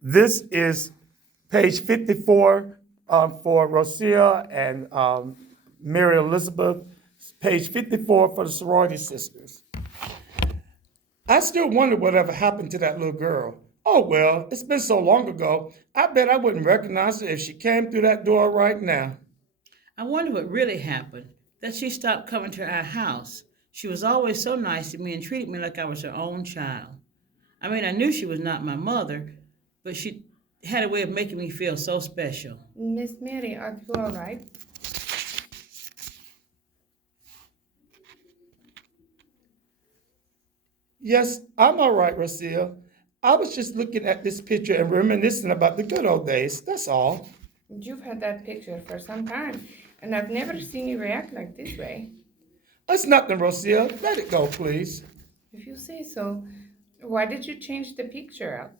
This is page 54 for Rosia and Mary Elizabeth, page 54 for the sorority sisters. I still wonder whatever happened to that little girl. Oh well, it's been so long ago. I bet I wouldn't recognize her if she came through that door right now. I wonder what really happened. That she stopped coming to our house. She was always so nice to me and treated me like I was her own child. I mean, I knew she was not my mother, but she had a way of making me feel so special. Miss Mary, are you all right? Yes, I'm all right, Rosia. I was just looking at this picture and reminiscing about the good old days. That's all. You've had that picture for some time, and I've never seen you react like this way. That's nothing, Rosia. Let it go, please. If you say so, why did you change the picture out?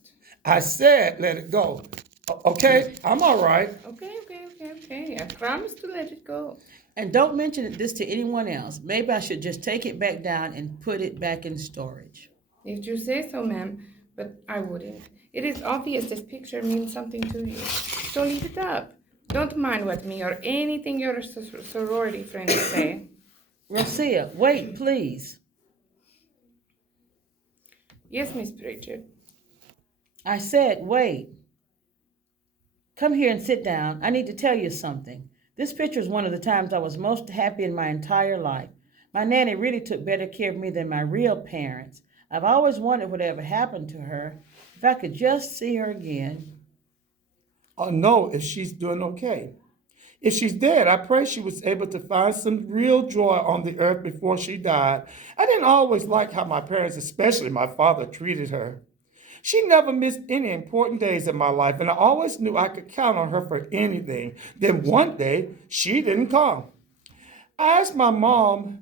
I said let it go. Okay, I'm all right. Okay. I promise to let it go. And don't mention this to anyone else. Maybe I should just take it back down and put it back in storage. If you say so, ma'am, but I wouldn't. It is obvious this picture means something to you. So leave it up. Don't mind what me or anything your sorority friends say. Rosia, wait, please. Yes, Miss Pritchard. I said, wait. Come here and sit down. I need to tell you something. This picture is one of the times I was most happy in my entire life. My nanny really took better care of me than my real parents. I've always wondered whatever happened to her. If I could just see her again. I'll know if she's doing okay. If she's dead, I pray she was able to find some real joy on the earth before she died. I didn't always like how my parents, especially my father, treated her. She never missed any important days in my life, and I always knew I could count on her for anything. Then one day, she didn't come. I asked my mom,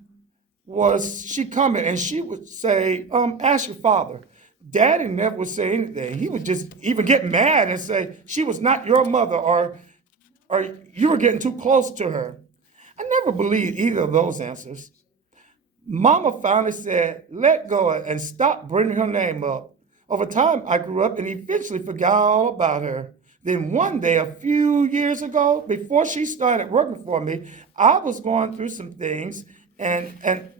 was she coming? And she would say, ask your father. Daddy never would say anything. He would just even get mad and say, she was not your mother, or you were getting too close to her. I never believed either of those answers. Mama finally said, let go and stop bringing her name up. Over time, I grew up and eventually forgot all about her. Then one day, a few years ago, before she started working for me, I was going through some things, and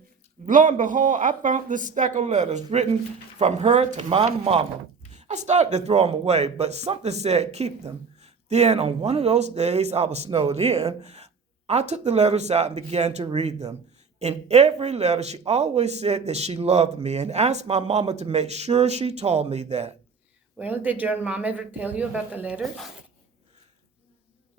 lo and behold, I found this stack of letters written from her to my mama. I started to throw them away, but something said keep them. Then on one of those days I was snowed in, I took the letters out and began to read them. In every letter, she always said that she loved me and asked my mama to make sure she told me that. Well, did your mom ever tell you about the letters?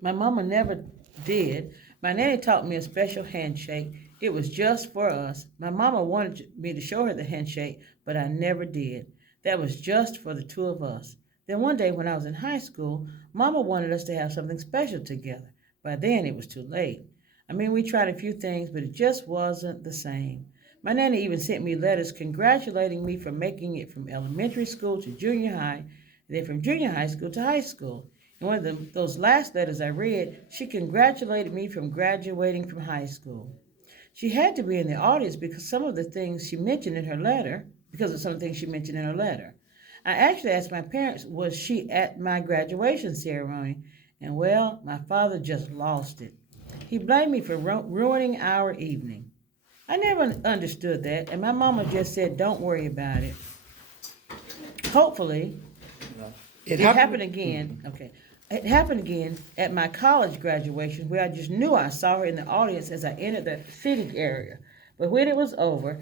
My mama never did. My nanny taught me a special handshake. It was just for us. My mama wanted me to show her the handshake, but I never did. That was just for the two of us. Then one day when I was in high school, Mama wanted us to have something special together. By then it was too late. I mean, we tried a few things, but it just wasn't the same. My nanny even sent me letters congratulating me for making it from elementary school to junior high, and then from junior high school to high school. In one of those last letters I read, she congratulated me from graduating from high school. She had to be in the audience because of some of the things she mentioned in her letter. I actually asked my parents, was she at my graduation ceremony? And well, my father just lost it. He blamed me for ruining our evening. I never understood that, and my mama just said, don't worry about it. Hopefully, It it happened happened. again. Okay. It happened again at my college graduation where I just knew I saw her in the audience as I entered the seating area. But when it was over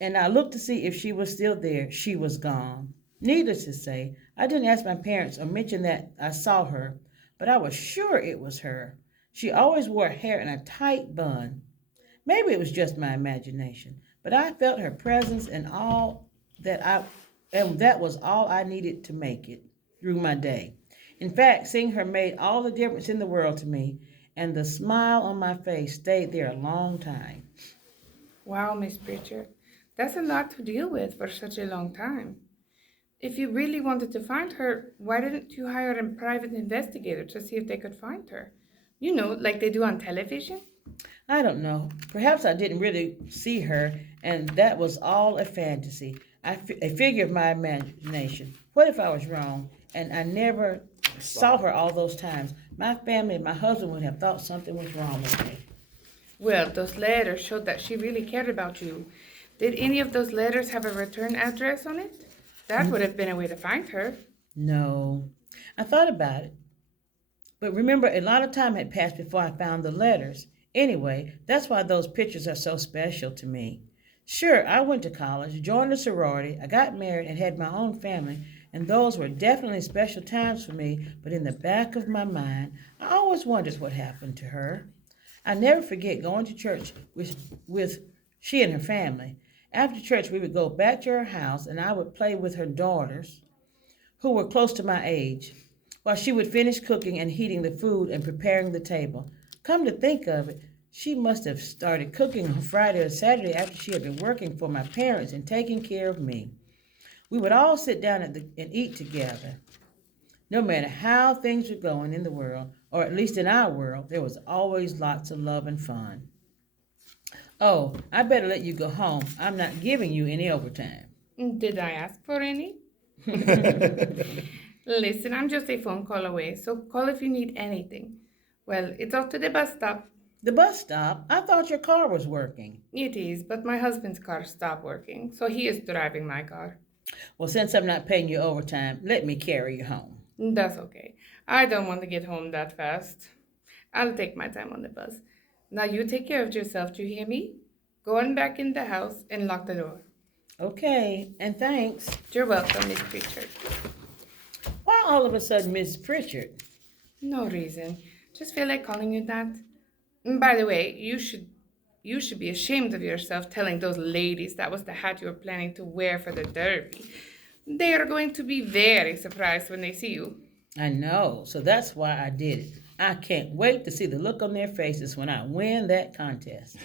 and I looked to see if she was still there, she was gone. Needless to say, I didn't ask my parents or mention that I saw her, but I was sure it was her. She always wore hair in a tight bun. Maybe it was just my imagination, but I felt her presence that I and that was all I needed to make it through my day. In fact, seeing her made all the difference in the world to me, and the smile on my face stayed there a long time. Wow, Miss Pritchard. That's a lot to deal with for such a long time. If you really wanted to find her, why didn't you hire a private investigator to see if they could find her? You know, like they do on television? I don't know. Perhaps I didn't really see her, and that was all a fantasy, a figure of my imagination. What if I was wrong? and I never saw her all those times. My family and my husband would have thought something was wrong with me. Well, those letters showed that she really cared about you. Did any of those letters have a return address on it? That would have been a way to find her. No, I thought about it. But remember, a lot of time had passed before I found the letters. Anyway, that's why those pictures are so special to me. Sure, I went to college, joined a sorority, I got married, and had my own family, and those were definitely special times for me, but in the back of my mind, I always wondered what happened to her. I never forget going to church with she and her family. After church, we would go back to her house, and I would play with her daughters, who were close to my age, while she would finish cooking and heating the food and preparing the table. Come to think of it, she must have started cooking on Friday or Saturday after she had been working for my parents and taking care of me. We would all sit down and eat together. No matter how things were going in the world, or at least in our world, there was always lots of love and fun. Oh, I better let you go home. I'm not giving you any overtime. Did I ask for any? Listen, I'm just a phone call away, so call if you need anything. Well, it's off to the bus stop. The bus stop? I thought your car was working. It is, but my husband's car stopped working, so he is driving my car. Well, since I'm not paying you overtime, let me carry you home. That's okay. I don't want to get home that fast. I'll take my time on the bus. Now you take care of yourself, do you hear me? Go on back in the house and lock the door. Okay, and thanks. You're welcome, Miss Pritchard. Why all of a sudden, Miss Pritchard? No reason. Just feel like calling you that. And by the way, you should be ashamed of yourself telling those ladies that was the hat you were planning to wear for the derby. They are going to be very surprised when they see you. I know, so that's why I did it. I can't wait to see the look on their faces when I win that contest.